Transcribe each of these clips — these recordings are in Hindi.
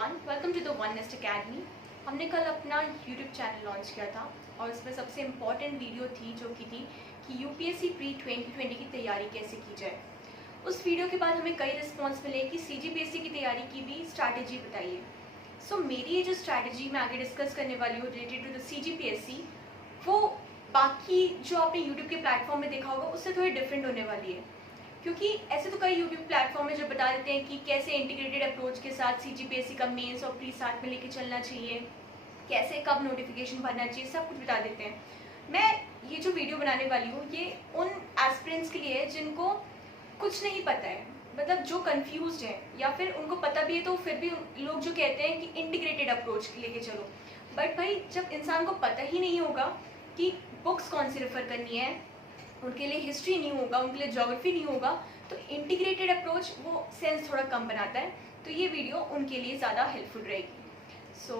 Everyone, welcome to the One Nest Academy. हमने कल अपना यूट्यूब चैनल लॉन्च किया था और उसमें सबसे इम्पॉर्टेंट वीडियो थी जो कि थी कि यूपीएससी प्री 2020 की तैयारी कैसे की जाए। उस वीडियो के बाद हमें कई रिस्पॉन्स मिले कि सीजीपीएससी की तैयारी की भी स्ट्रैटेजी बताइए। सो मेरी ये जो स्ट्रैटेजी मैं आगे डिस्कस करने वाली हूँ रिलेटेड टू द सीजीपीएससी, वो बाकी जो आपने यूट्यूब के प्लेटफॉर्म में देखा होगा उससे थोड़ी डिफरेंट होने वाली है, क्योंकि ऐसे तो कई यूट्यूब प्लेटफॉर्म है जो बता देते हैं कि कैसे इंटीग्रेटेड अप्रोच के साथ सीजीपीएससी का मेंस और प्री साथ में लेके चलना चाहिए, कैसे कब नोटिफिकेशन भरना चाहिए, सब कुछ बता देते हैं। मैं ये जो वीडियो बनाने वाली हूँ ये उन एस्पिरेंट्स के लिए है जिनको कुछ नहीं पता है, मतलब जो कंफ्यूज्ड है या फिर उनको पता भी है तो फिर भी लोग जो कहते हैं कि इंटीग्रेटेड अप्रोच लेके चलो। बट भाई जब इंसान को पता ही नहीं होगा कि बुक्स कौन सी रेफर करनी है, उनके लिए हिस्ट्री नहीं होगा, उनके लिए ज्योग्राफी नहीं होगा, तो इंटीग्रेटेड अप्रोच वो सेंस थोड़ा कम बनाता है। तो ये वीडियो उनके लिए ज़्यादा हेल्पफुल रहेगी। सो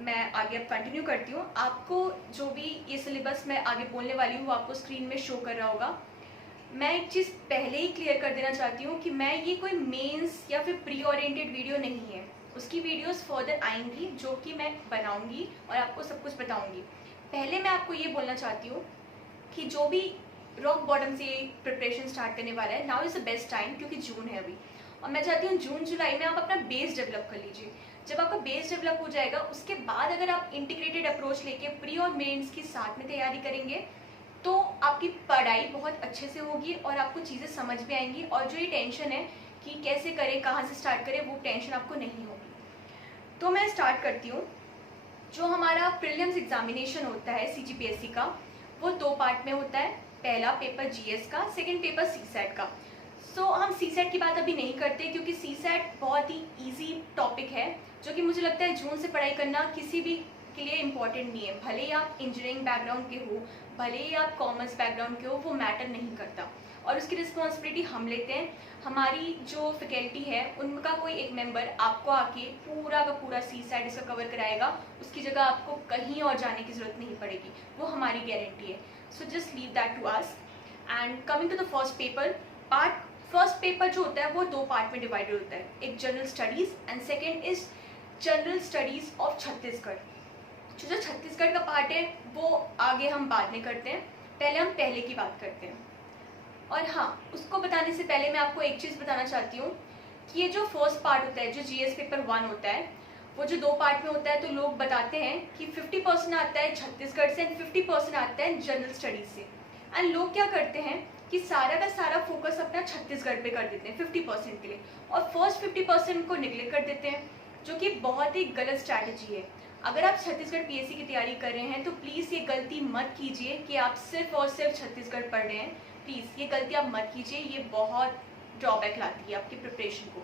मैं आगे अब कंटिन्यू करती हूँ। आपको जो भी ये सिलेबस मैं आगे बोलने वाली हूँ वो आपको स्क्रीन में शो कर रहा होगा। मैं एक चीज़ पहले ही क्लियर कर देना चाहती हूँ कि मैं ये कोई मेंस या फिर प्री ओरिएंटेड वीडियो नहीं है। उसकी वीडियोस फर्दर आएंगी जो कि मैं बनाऊंगी और आपको सब कुछ बताऊंगी। पहले मैं आपको ये बोलना चाहती हूँ कि जो भी रॉक बॉटम से प्रिपरेशन स्टार्ट करने वाला है, now is the best time, क्योंकि जून है अभी और मैं चाहती हूँ जून जुलाई में आप अपना बेस डेवलप कर लीजिए। जब आपका बेस डेवलप हो जाएगा उसके बाद अगर आप इंटीग्रेटेड अप्रोच लेके प्री और मेंस की साथ में तैयारी करेंगे तो आपकी पढ़ाई बहुत अच्छे से होगी और आपको चीज़ें समझ में आएंगी और जो ये टेंशन है कि कैसे करें, कहाँ से स्टार्ट करें, वो टेंशन आपको नहीं होगी। तो मैं स्टार्ट करती हूँ। जो हमारा प्रीलिम्स एग्जामिनेशन होता है सीजीपीएससी का, वो दो पार्ट में होता है। पहला पेपर जीएस का, सेकंड पेपर सीसैट का। सो हम सीसैट की बात अभी नहीं करते क्योंकि सीसैट बहुत ही इजी टॉपिक है जो कि मुझे लगता है जून से पढ़ाई करना किसी भी के लिए इम्पॉर्टेंट नहीं है। भले ही आप इंजीनियरिंग बैकग्राउंड के हो, भले ही आप कॉमर्स बैकग्राउंड के हो, वो मैटर नहीं करता और उसकी रिस्पॉन्सिबिलिटी हम लेते हैं। हमारी जो फैकल्टी है उनका कोई एक मेंबर आपको आके पूरा का पूरा सीसैट इसका कवर कराएगा। उसकी जगह आपको कहीं और जाने की ज़रूरत नहीं पड़ेगी, वो हमारी गारंटी है। So just leave that to us. And coming to the first paper part, first paper जो होता है वो दो पार्ट में डिवाइडेड होता है। एक general studies and second is general studies of Chhattisgarh. जो छत्तीसगढ़ का पार्ट है वो आगे हम बाद में करते हैं, पहले हम पहले की बात करते हैं। और हाँ, उसको बताने से पहले मैं आपको एक चीज़ बताना चाहती हूँ कि ये जो फर्स्ट पार्ट होता है, जो जीएस पेपर 1 होता है, वो जो दो पार्ट में होता है, तो लोग बताते हैं कि 50% आता है छत्तीसगढ़ से एंड 50% आता है जनरल स्टडीज से। एंड लोग क्या करते हैं कि सारा का सारा फोकस अपना छत्तीसगढ़ पे कर देते हैं 50% के लिए और फर्स्ट 50% को निगलेक्ट कर देते हैं, जो कि बहुत ही गलत स्ट्रैटेजी है। अगर आप छत्तीसगढ़ पीएससी की तैयारी कर रहे हैं तो प्लीज़ ये गलती मत कीजिए कि आप सिर्फ और सिर्फ छत्तीसगढ़ पढ़ रहे हैं। प्लीज़ ये गलती आप मत कीजिए, ये बहुत ड्रॉबैक लाती है आपकी प्रिपरेशन को।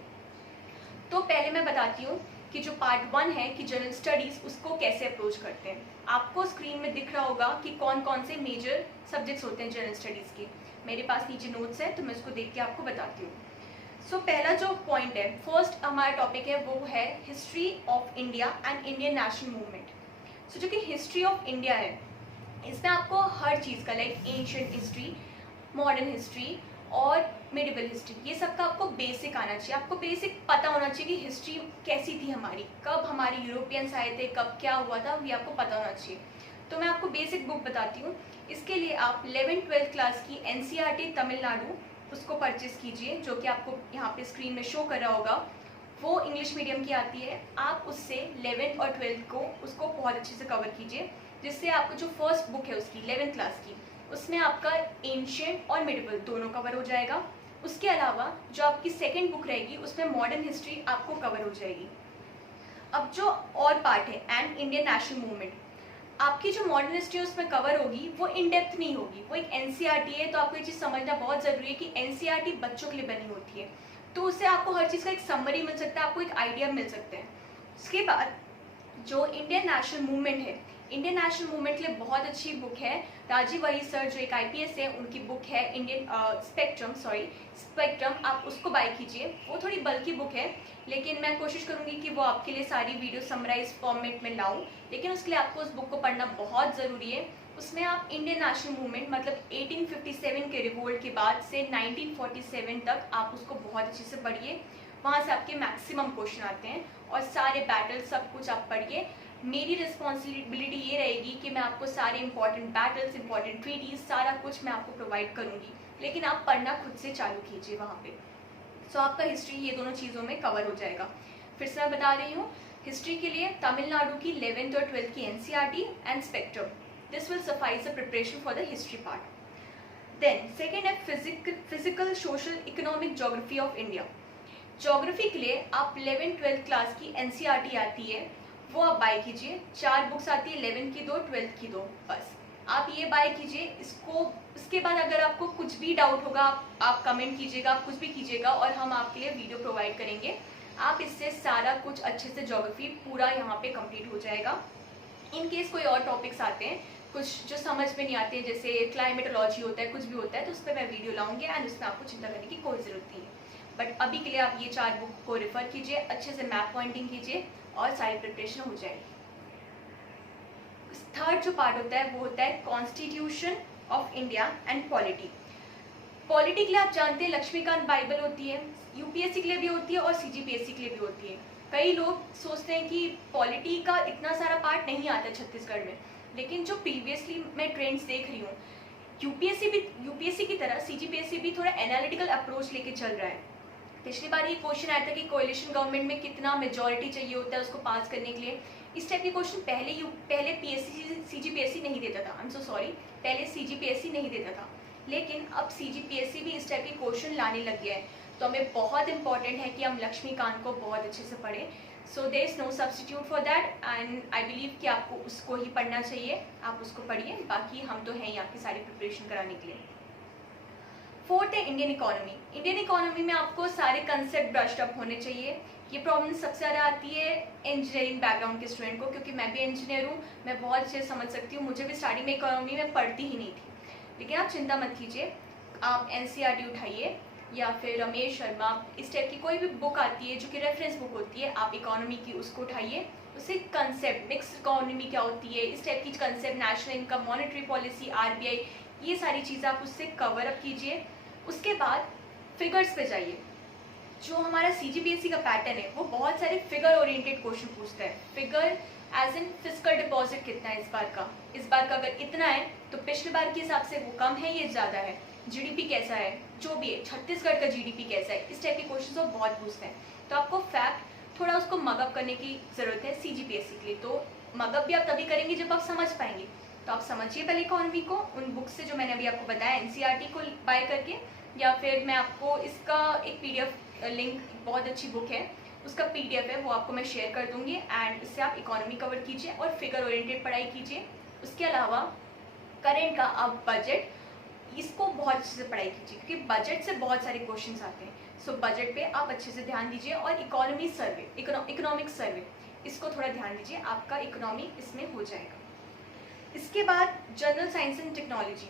तो पहले मैं बताती हूँ कि जो पार्ट 1 है कि जनरल स्टडीज़, उसको कैसे अप्रोच करते हैं। आपको स्क्रीन में दिख रहा होगा कि कौन कौन से मेजर सब्जेक्ट्स होते हैं जनरल स्टडीज़ के। मेरे पास नीचे नोट्स है तो मैं उसको देख के आपको बताती हूँ। सो पहला जो पॉइंट है, फर्स्ट हमारा टॉपिक है, वो है history of India and Indian national movement. So जो कि हिस्ट्री ऑफ इंडिया है, इसमें आपको हर चीज़ का like ancient history, modern history और मिडिवल हिस्ट्री, ये सब का आपको बेसिक आना चाहिए। आपको बेसिक पता होना चाहिए कि हिस्ट्री कैसी थी हमारी, कब हमारे यूरोपियंस आए थे, कब क्या हुआ था, ये आपको पता होना चाहिए। तो मैं आपको बेसिक बुक बताती हूँ। इसके लिए आप 11th-12th क्लास की एनसीईआरटी तमिलनाडु उसको परचेज कीजिए, जो कि आपको यहाँ पे स्क्रीन में शो कर रहा होगा। वो इंग्लिश मीडियम की आती है। आप उससे 11th और 12th को उसको बहुत अच्छे से कवर कीजिए, जिससे आपको जो फर्स्ट बुक है उसकी 11th क्लास की, उसमें आपका एंशिएंट और मिडिवल दोनों कवर हो जाएगा। उसके अलावा जो आपकी सेकेंड बुक रहेगी उसमें मॉडर्न हिस्ट्री आपको कवर हो जाएगी। अब जो और पार्ट है एंड इंडियन नेशनल मूवमेंट, आपकी जो मॉडर्न हिस्ट्री उसमें कवर होगी वो इन डेप्थ नहीं होगी, वो एक एनसीईआरटी है। तो आपको ये चीज़ समझना बहुत ज़रूरी है कि एनसीईआरटी बच्चों के लिए बनी होती है, तो उससे आपको हर चीज़ का एक समरी मिल सकता है, आपको एक आइडिया मिल सकता है। उसके बाद जो इंडियन नेशनल मूवमेंट है, इंडियन नेशनल मूवमेंट के लिए बहुत अच्छी बुक है। राजीव वही सर जो एक आईपीएस है, उनकी बुक है इंडियन स्पेक्ट्रम, आप उसको बाय कीजिए। वो थोड़ी बल्कि बुक है, लेकिन मैं कोशिश करूँगी कि वो आपके लिए सारी वीडियो समराइज फॉर्मेट में लाऊं, लेकिन उसके लिए आपको उस बुक को पढ़ना बहुत ज़रूरी है। उसमें आप इंडियन नेशनल मूवमेंट मतलब 1857 के रिवोल्ट के बाद से 1947 तक आप उसको बहुत अच्छे से पढ़िए। वहाँ से आपके मैक्सिमम क्वेश्चन आते हैं और सारे बैटल सब कुछ आप पढ़िए। मेरी रिस्पॉन्सिबिलिटी ये रहेगी कि मैं आपको सारे इंपॉर्टेंट बैटल्स, इंपॉर्टेंट ट्रीटीज, सारा कुछ मैं आपको प्रोवाइड करूँगी, लेकिन आप पढ़ना खुद से चालू कीजिए वहाँ पे। सो आपका हिस्ट्री ये दोनों चीज़ों में कवर हो जाएगा। फिर से मैं बता रही हूँ, हिस्ट्री के लिए तमिलनाडु की 11th और 12th की NCERT and Spectrum, this will suffice the preparation for the history part. Then second है physical, social, economic, geography of India. Geography के लिए आप 11th-12th क्लास की एनसीईआरटी आती है, वो आप बाय कीजिए। 4 बुक्स आती है, 11th की 2, 12th की 2, बस आप ये बाय कीजिए इसको। इसके बाद अगर आपको कुछ भी डाउट होगा आप कमेंट कीजिएगा, आप कुछ भी कीजिएगा और हम आपके लिए वीडियो प्रोवाइड करेंगे। आप इससे सारा कुछ अच्छे से ज्योग्राफी पूरा यहाँ पे कंप्लीट हो जाएगा। इन केस कोई और टॉपिक्स आते हैं कुछ जो समझ में नहीं आते हैं, जैसे क्लाइमेटोलॉजी होता है, कुछ भी होता है, तो उस पर मैं वीडियो लाऊंगी एंड उसमें आपको चिंता करने की कोई ज़रूरत नहीं है। बट अभी के लिए आप ये 4 बुक को रेफर कीजिए, अच्छे से मैप पॉइंटिंग कीजिए और सारी प्रिपरेशन हो जाएगी। थर्ड जो पार्ट होता है वो होता है constitution of India and polity. Polity के लिए आप जानते हैं लक्ष्मीकांत बाइबल होती है, यूपीएससी के लिए भी होती है और सीजीपीएससी के लिए भी होती है। कई लोग सोचते हैं कि पॉलिटी का इतना सारा पार्ट नहीं आता छत्तीसगढ़ में, लेकिन जो प्रीवियसली मैं ट्रेंड्स देख रही हूँ, यूपीएससी की तरह सीजीपीएससी भी थोड़ा एनालिटिकल अप्रोच लेके चल रहा है। पिछली बार ये क्वेश्चन आया था कि कोएलिशन गवर्नमेंट में कितना मेजॉरिटी चाहिए होता है उसको पास करने के लिए। इस टाइप के क्वेश्चन पहले पीएससी सीजीपीएससी नहीं देता था, आई एम सो सॉरी, पहले सीजीपीएससी नहीं देता था, लेकिन अब सीजीपीएससी भी इस टाइप के क्वेश्चन लाने लग गया है। तो हमें बहुत इंपॉर्टेंट है कि हम लक्ष्मीकांत को बहुत अच्छे से पढ़ें। So there is no substitute for that and I believe कि आपको उसको ही पढ़ना चाहिए, आप उसको पढ़िए, बाकी हम तो हैं ही आपकी सारी प्रिपरेशन कराने के लिए। फोर्थ है इंडियन इकोनॉमी। इंडियन इकोनॉमी में आपको सारे कंसेप्ट ब्रश्ड अप होने चाहिए। ये प्रॉब्लम सबसे ज़्यादा आती है इंजीनियरिंग बैकग्राउंड के स्टूडेंट को, क्योंकि मैं भी इंजीनियर हूँ, मैं बहुत अच्छे से समझ सकती हूँ। मुझे भी स्टार्टिंग में इकोनॉमी में पढ़ती ही नहीं थी, लेकिन आप चिंता मत कीजिए, आप एनसीईआरटी उठाइए या फिर रमेश शर्मा, इस टाइप की कोई भी बुक आती है जो कि रेफरेंस बुक होती है, आप इकोनॉमी की उसको उठाइए। उससे कंसेप्ट, मिक्स इकोनॉमी क्या होती है, इस टाइप की concept, national income, monetary policy, RBI, ये सारी चीज़ें आप उससे कवर अप कीजिए। उसके बाद फिगर्स पे जाइए। जो हमारा सीजीपीएससी का पैटर्न है वो बहुत सारे फिगर ओरिएंटेड क्वेश्चन पूछता है। Figure as in physical deposit कितना है इस बार का अगर इतना है तो पिछले बार के हिसाब से वो कम है, ये ज़्यादा है। जीडीपी कैसा है, जो भी है, छत्तीसगढ़ का जीडीपी कैसा है, इस टाइप के क्वेश्चन वो बहुत पूछते हैं। तो आपको फैक्ट थोड़ा उसको मगअप करने की ज़रूरत है सीजीपीएससी के लिए। तो मगअप भी आप तभी करेंगे जब आप समझ पाएंगे। तो आप समझिए पहले इकोनॉमी को, उन बुक से जो मैंने अभी आपको बताया एनसीईआरटी को बाय करके, या फिर मैं आपको इसका एक पीडीएफ लिंक, बहुत अच्छी बुक है, उसका पीडीएफ है, वो आपको मैं शेयर कर दूंगी एंड इससे आप इकोनॉमी कवर कीजिए और फिगर ओरिएंटेड पढ़ाई कीजिए। उसके अलावा करेंट का आप बजट, इसको बहुत अच्छे से पढ़ाई कीजिए, क्योंकि बजट से बहुत सारे क्वेश्चंस आते हैं। सो बजट पे आप अच्छे से ध्यान दीजिए और इकोनॉमी सर्वे, इकोनॉमिक सर्वे, इसको थोड़ा ध्यान दीजिए, आपका इकोनॉमी इसमें हो जाएगा। इसके बाद general science and technology.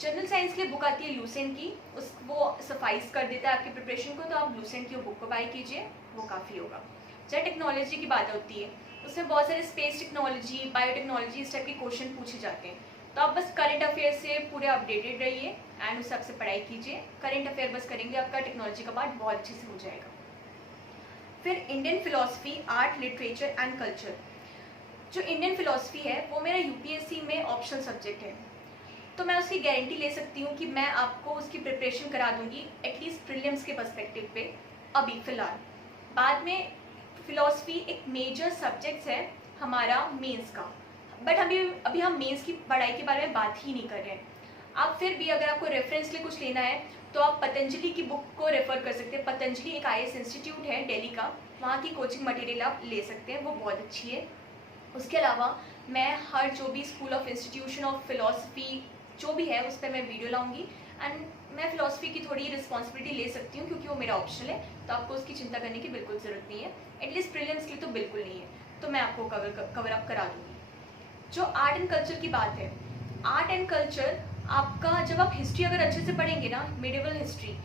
General science की बुक आती है लूसेंट की, वो सफाइस कर देता है आपकी प्रिपरेशन को, तो आप लूसेंट की बुक को बाय कीजिए, वो काफ़ी होगा। जब टेक्नोलॉजी की बात होती है उसमें बहुत सारे स्पेस टेक्नोलॉजी, बायोटेक्नोलॉजी, इस टाइप के क्वेश्चन पूछे जाते हैं। तो आप बस करंट अफेयर से पूरे अपडेटेड रहिए एंड उस सबसे पढ़ाई कीजिए। करंट अफेयर बस करेंगे, आपका टेक्नोलॉजी का पार्ट बहुत अच्छे से हो जाएगा। फिर Indian philosophy, art, literature and culture. जो इंडियन फिलोसफी है वो मेरा यूपीएससी में ऑप्शनल सब्जेक्ट है, तो मैं उसकी गारंटी ले सकती हूँ कि मैं आपको उसकी प्रिपरेशन करा दूंगी एटलीस्ट प्रीलिम्स के पर्सपेक्टिव पे अभी फ़िलहाल। बाद में फिलोसफी एक मेजर सब्जेक्ट है हमारा मेंस का, बट अभी हम मेंस की पढ़ाई के बारे में बात ही नहीं कर रहे हैं। आप फिर भी अगर आपको रेफरेंस के लिए कुछ लेना है तो आप पतंजलि की बुक को रेफ़र कर सकते हैं। पतंजलि एक आईएएस इंस्टीट्यूट है दिल्ली का, वहाँ की कोचिंग मटेरियल आप ले सकते हैं, वो बहुत अच्छी है। उसके अलावा मैं हर जो भी school of institution of philosophy जो भी है उस पर मैं वीडियो लाऊंगी एंड मैं फिलोसफी की थोड़ी रिस्पॉन्सिबिलिटी ले सकती हूँ क्योंकि वो मेरा ऑप्शनल है, तो आपको उसकी चिंता करने की बिल्कुल ज़रूरत नहीं है। एटलीस्ट प्रीलिम्स के लिए तो बिल्कुल नहीं है, तो मैं आपको कवर अप करा दूँगी। जो आर्ट एंड कल्चर की बात है, आर्ट एंड कल्चर आपका, जब आप हिस्ट्री अगर अच्छे से पढ़ेंगे ना, मिडिवल हिस्ट्री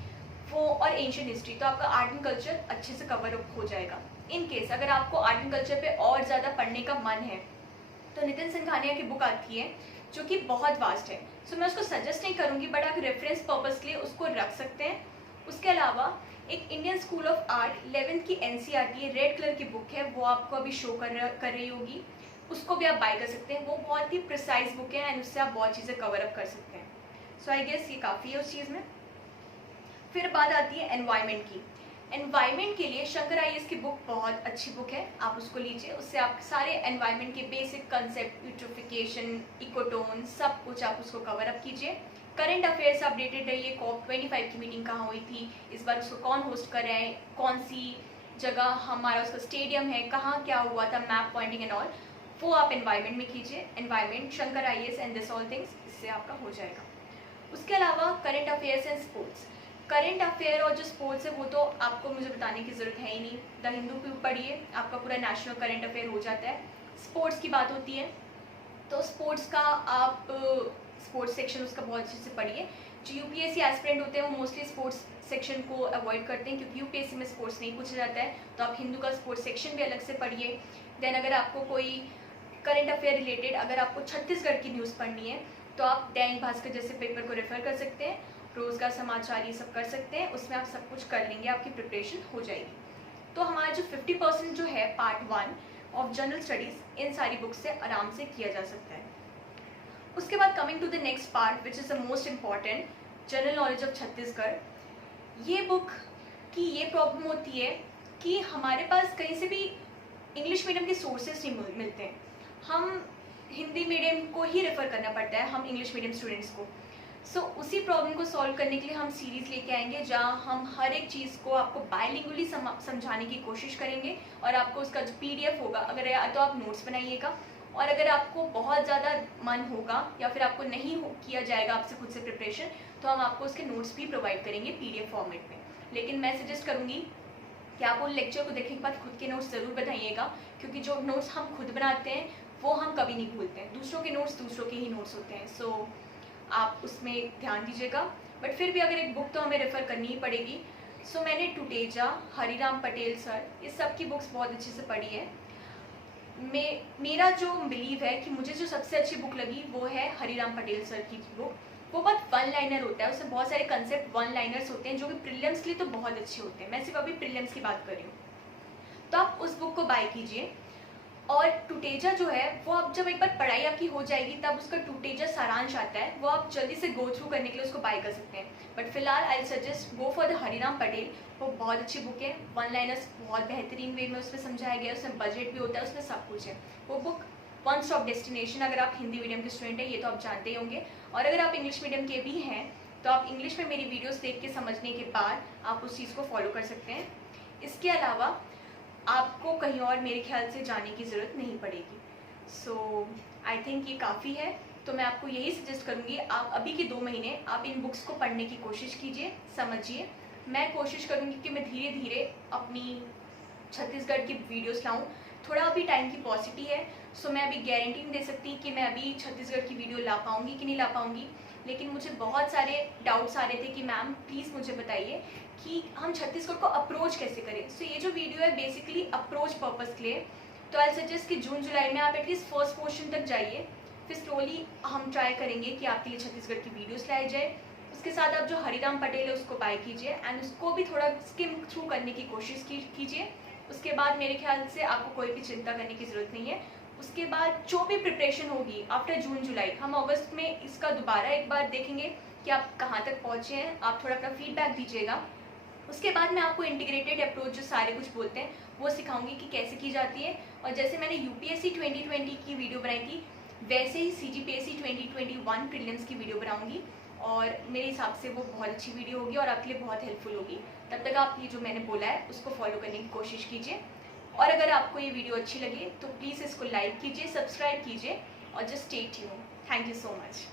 वो और एंशियंट हिस्ट्री, तो आपका आर्ट एंड कल्चर अच्छे से कवर अप हो जाएगा। इन केस अगर आपको आर्ट एंड कल्चर पे और ज़्यादा पढ़ने का मन है तो नितिन सिंघानिया की बुक आती है जो कि बहुत वास्ट है, सो मैं उसको सजेस्ट नहीं करूँगी, बट आप रेफरेंस पर्पज़ के लिए उसको रख सकते हैं। उसके अलावा एक Indian school of art 11th की NCERT रेड कलर की बुक है, वो आपको अभी शो कर रही होगी, उसको भी आप बाय कर सकते हैं। वो बहुत ही प्रिसाइज बुक है एंड उससे आप बहुत चीज़ें कवर अप कर सकते हैं। सो आई गेस ये काफ़ी है उस चीज़ में। फिर बात आती है एनवायरनमेंट की। एनवायरनमेंट के लिए शंकर IAS की बुक बहुत अच्छी बुक है, आप उसको लीजिए। उससे आप सारे एनवायरनमेंट के बेसिक कंसेप्ट, यूट्रोफिकेशन, इकोटोन, सब कुछ आप उसको कवर अप कीजिए। करंट अफेयर्स अपडेटेड रहिए। COP25 की मीटिंग कहाँ हुई थी, इस बार उसको कौन होस्ट कर रहा है, कौन सी जगह हमारा उसका स्टेडियम है, कहाँ क्या हुआ था, मैप पॉइंटिंग एंड ऑल, वो आप एनवायरनमेंट में कीजिए। Environment, Shankar IAS and this all things, इससे आपका हो जाएगा। उसके अलावा current affairs and sports. Current affair और जो स्पोर्ट्स है वो तो आपको मुझे बताने की ज़रूरत है ही नहीं। द हिंदू पे पढ़िए, आपका पूरा नेशनल करंट अफेयर हो जाता है। स्पोर्ट्स की बात होती है तो स्पोर्ट्स का आप स्पोर्ट्स सेक्शन उसका बहुत अच्छे से पढ़िए। जो UPSC एस्पिरेंट होते हैं वो मोस्टली स्पोर्ट्स सेक्शन को अवॉइड करते हैं, क्योंकि UPSC में स्पोर्ट्स नहीं पूछा जाता है। तो आप हिंदू का स्पोर्ट्स सेक्शन भी अलग से पढ़िए। देन अगर आपको कोई करंट अफेयर रिलेटेड, अगर आपको छत्तीसगढ़ की न्यूज़ पढ़नी है तो आप दैनिक भास्कर जैसे पेपर को रेफर कर सकते हैं, रोजगार समाचार, ये सब कर सकते हैं। उसमें आप सब कुछ कर लेंगे, आपकी प्रिपरेशन हो जाएगी। तो हमारा जो 50% जो है पार्ट 1 ऑफ जनरल स्टडीज़, इन सारी बुक्स से आराम से किया जा सकता है। उसके बाद coming to the next part which is the most important, general knowledge of Chhattisgarh. ये बुक की ये प्रॉब्लम होती है कि हमारे पास कहीं से भी इंग्लिश मीडियम के सोर्सेज नहीं मिलते हैं। हम हिंदी मीडियम को ही रेफ़र करना पड़ता है, हम इंग्लिश मीडियम स्टूडेंट्स को। सो उसी प्रॉब्लम को सॉल्व करने के लिए हम सीरीज़ लेके आएंगे, जहाँ हम हर एक चीज़ को आपको बायलिंगुअली समझाने की कोशिश करेंगे। और आपको उसका जो PDF होगा, अगर या तो आप नोट्स बनाइएगा, और अगर आपको बहुत ज़्यादा मन होगा या फिर आपको नहीं किया जाएगा आपसे खुद से प्रिपरेशन, तो हम आपको उसके नोट्स भी प्रोवाइड करेंगे PDF फॉर्मेट में। लेकिन मैं सजेस्ट करूँगी कि आप उन लेक्चर को देखने के बाद खुद के नोट्स ज़रूर बनाइएगा, क्योंकि जो नोट्स हम खुद बनाते हैं वो हम कभी नहीं भूलते हैं। दूसरों के नोट्स दूसरों के ही नोट्स होते हैं। सो आप उसमें ध्यान दीजिएगा। बट फिर भी अगर एक बुक तो हमें रेफ़र करनी ही पड़ेगी। सो मैंने टुटेजा, हरीराम पटेल सर, इस सब की बुक्स बहुत अच्छे से पढ़ी है। मेरा जो बिलीव है कि मुझे जो सबसे अच्छी बुक लगी वो है हरीराम पटेल सर की बुक। वो बहुत वन लाइनर होता है, उसमें बहुत सारे कंसेप्ट वन लाइनर्स होते हैं जो कि प्रीलिम्स के लिए तो बहुत अच्छे होते हैं। मैं सिर्फ अभी प्रीलिम्स की बात कर रही हूँ। तो आप उस बुक को बाय कीजिए। और टुटेजा जो है वो आप जब एक बार पढ़ाई आपकी हो जाएगी तब उसका टुटेजा सारांश आता है, वो आप जल्दी से गो थ्रू करने के लिए उसको बाय कर सकते हैं। बट फिलहाल I suggest go for the Hariram Patel. वो बहुत अच्छी बुक है, वन लाइनर्स बहुत बेहतरीन वे में उसमें समझाया गया है, उसमें बजट भी होता है, उसमें सब कुछ है। वो बुक वन स्टॉप डेस्टिनेशन, अगर आप हिंदी मीडियम के स्टूडेंट हैं ये तो आप जानते ही होंगे, और अगर आप इंग्लिश मीडियम के भी हैं तो आप इंग्लिश में मेरी वीडियोज़ देख के समझने के बाद आप उस चीज़ को फॉलो कर सकते हैं। इसके अलावा आपको कहीं और मेरे ख्याल से जाने की ज़रूरत नहीं पड़ेगी। सो आई थिंक ये काफ़ी है। तो मैं आपको यही सजेस्ट करूँगी, आप अभी के 2 महीने आप इन बुक्स को पढ़ने की कोशिश कीजिए, समझिए। मैं कोशिश करूँगी कि मैं धीरे धीरे अपनी छत्तीसगढ़ की वीडियोस लाऊं। थोड़ा अभी टाइम की पॉसिबिलिटी है, सो मैं अभी गारंटी नहीं दे सकती कि मैं अभी छत्तीसगढ़ की वीडियो ला पाऊँगी कि नहीं ला पाऊँगी। लेकिन मुझे बहुत सारे डाउट्स आ रहे थे कि मैम प्लीज़ मुझे बताइए कि हम छत्तीसगढ़ को अप्रोच कैसे करें। सो ये जो वीडियो है बेसिकली अप्रोच पर्पज़ के लिए। तो आई सजेस्ट कि जून जुलाई में आप एटलीस्ट फर्स्ट पोर्शन तक जाइए, फिर स्लोली हम ट्राई करेंगे कि आपके लिए छत्तीसगढ़ की वीडियोस लाई जाए। उसके साथ आप जो हरीराम पटेल है उसको बाय कीजिए एंड उसको भी थोड़ा स्किम थ्रू करने की कोशिश कीजिए। उसके बाद मेरे ख्याल से आपको कोई भी चिंता करने की ज़रूरत नहीं है। उसके बाद जो भी प्रिपरेशन होगी आफ्टर जून जुलाई, हम अगस्त में इसका दोबारा एक बार देखेंगे कि आप कहाँ तक पहुँचे हैं। आप थोड़ा अपना फीडबैक दीजिएगा। उसके बाद मैं आपको इंटीग्रेटेड अप्रोच जो सारे कुछ बोलते हैं वो सिखाऊंगी कि कैसे की जाती है। और जैसे मैंने UPSC 2020 की वीडियो बनाई थी, वैसे ही CGPSC 2021 प्रीलिम्स की वीडियो बनाऊंगी, और मेरे हिसाब से वो बहुत अच्छी वीडियो होगी और आपके लिए बहुत हेल्पफुल होगी। तब तक आप ये जो मैंने बोला है उसको फॉलो करने की कोशिश कीजिए। और अगर आपको ये वीडियो अच्छी लगे तो प्लीज़ इसको लाइक कीजिए, सब्सक्राइब कीजिए और just stay tuned. Thank you so much.